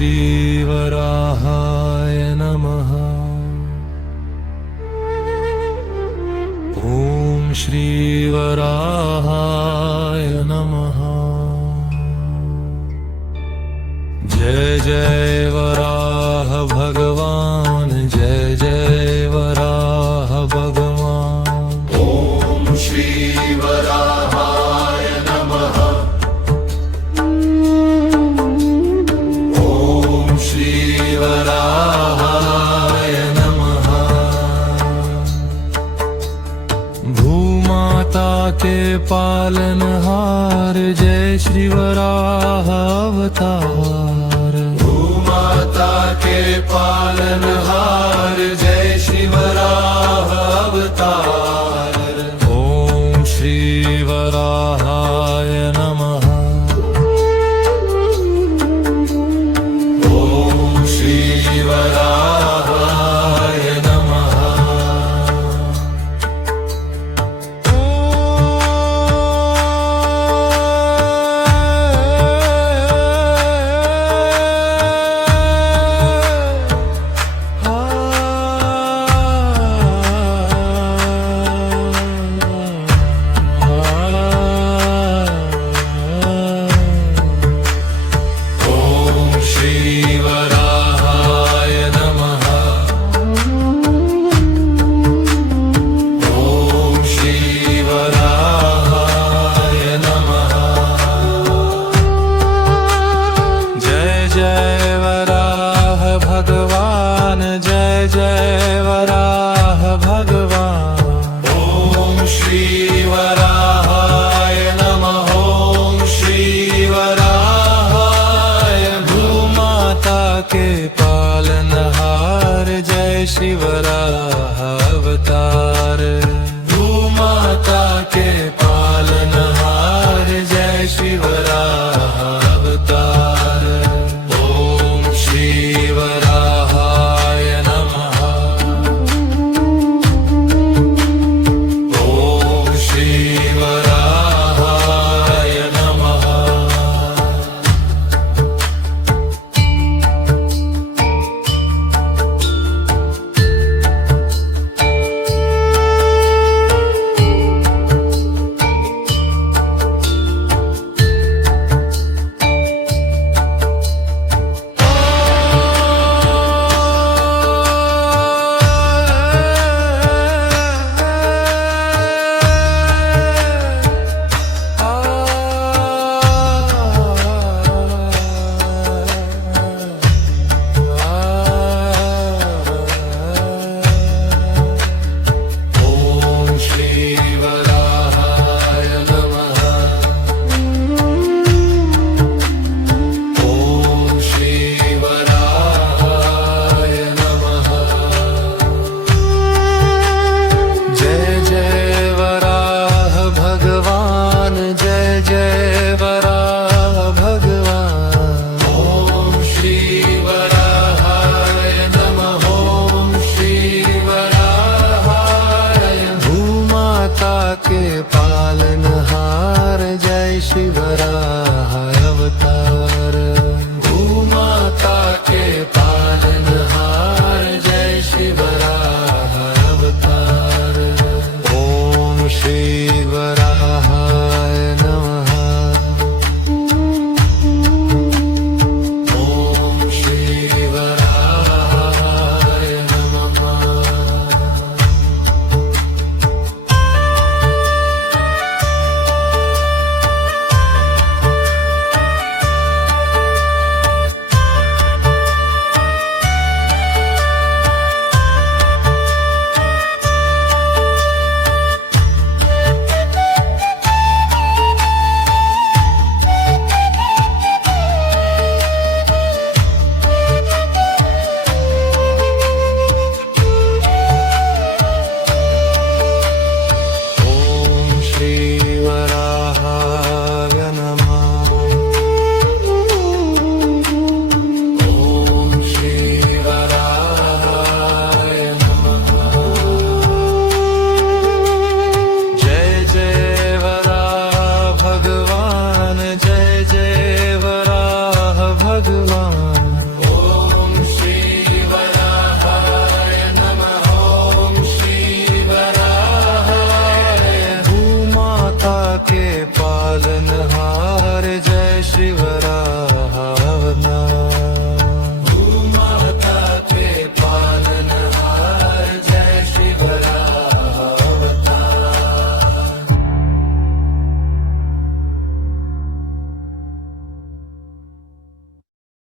श्रीवराहाय नमः। ॐ श्रीवराहाय नमः। जय जय वराह भगवान, जय जय वराह भगवान। ॐ श्रीवराहाय नमः। ॐ श्रीवराहाय नमः। भूमाता के पालनहार, जय श्री वराह अवतार। भूमाता के पालनहार, जय श्री वराह अवतार। ॐ श्रीवराहाय नमः। ॐ श्रीवराहाय नमः। श्रीवराहाय नमः। ॐ श्रीवराहाय नमः। जय जय वराह भगवान, जय जय वराह भगवान। ॐ श्रीवराहाय नमः। ॐ श्रीवराहाय। भूमाता के पालनहार, जय श्री वराह अवतार। भूमाता के पालनहार, जय श्री वराह अवतार। ॐ श्रीवराहाय नमः। ॐ श्रीवराहाय नमः। पालनहार जय शिवराह